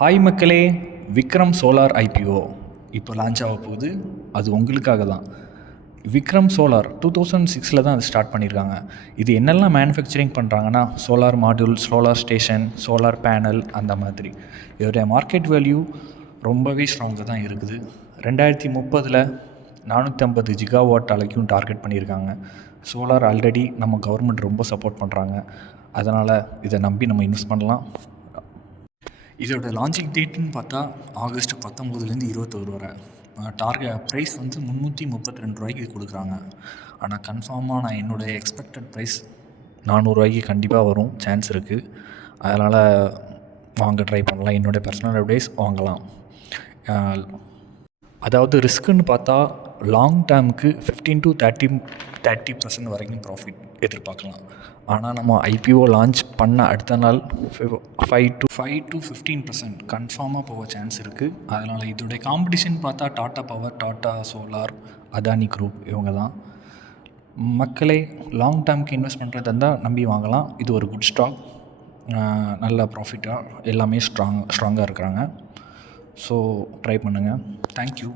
Hi மக்களே, Vikram solar IPO இப்போ launch ஆக போகுது. அது உங்களுக்காக தான். விக்ரம் சோலார் 2006 தான் அது ஸ்டார்ட் பண்ணியிருக்காங்க. இது என்னெல்லாம் மேனுஃபேக்சரிங் பண்ணுறாங்கன்னா solar module, solar station, solar panel அந்த மாதிரி. இதோடைய மார்க்கெட் வேல்யூ ரொம்பவே ஸ்ட்ராங்காக தான் இருக்குது. 2030 450 ஜிகாவாட் அளவுக்கும் டார்கெட் பண்ணியிருக்காங்க. சோலார் ஆல்ரெடி நம்ம கவர்மெண்ட் ரொம்ப சப்போர்ட் பண்ணுறாங்க. அதனால் இதை நம்பி நம்ம இன்வெஸ்ட் பண்ணலாம். இதோட லான்ச்சிங் டேட்டுன்னு பார்த்தா ஆகஸ்ட் 19 21 வரை. ப்ரைஸ் வந்து 332 ரூபாய்க்கு கொடுக்குறாங்க. ஆனால் கன்ஃபார்மாக நான் என்னுடைய எக்ஸ்பெக்டட் ப்ரைஸ் 400 ரூபாய்க்கு கண்டிப்பாக வரும், சான்ஸ் இருக்குது. அதனால் வாங்க ட்ரை பண்ணலாம். என்னுடைய பர்சனல் அட்வைஸ் வாங்கலாம். அதாவது ரிஸ்க்குன்னு பார்த்தா லாங் டேர்முக்கு 15 to 30% வரைக்கும் ப்ராஃபிட் எதிர்பார்க்கலாம். ஆனால் நம்ம ஐபிஓ லான்ச் பண்ண அடுத்த நாள் 5 to 15% கன்ஃபார்மாக போக சான்ஸ் இருக்குது. அதனால் இதோடைய காம்படிஷன் பார்த்தா tata power, tata solar, Adani group இவங்க தான். மக்களே, லாங் டேர்முக்கு இன்வெஸ்ட் பண்ணுறதா இருந்தால் நம்பி வாங்கலாம். இது ஒரு குட் ஸ்டாக், நல்ல ப்ராஃபிட்டாக எல்லாமே ஸ்ட்ராங்காக இருக்கிறாங்க. ஸோ ட்ரை பண்ணுங்கள். தேங்க்யூ.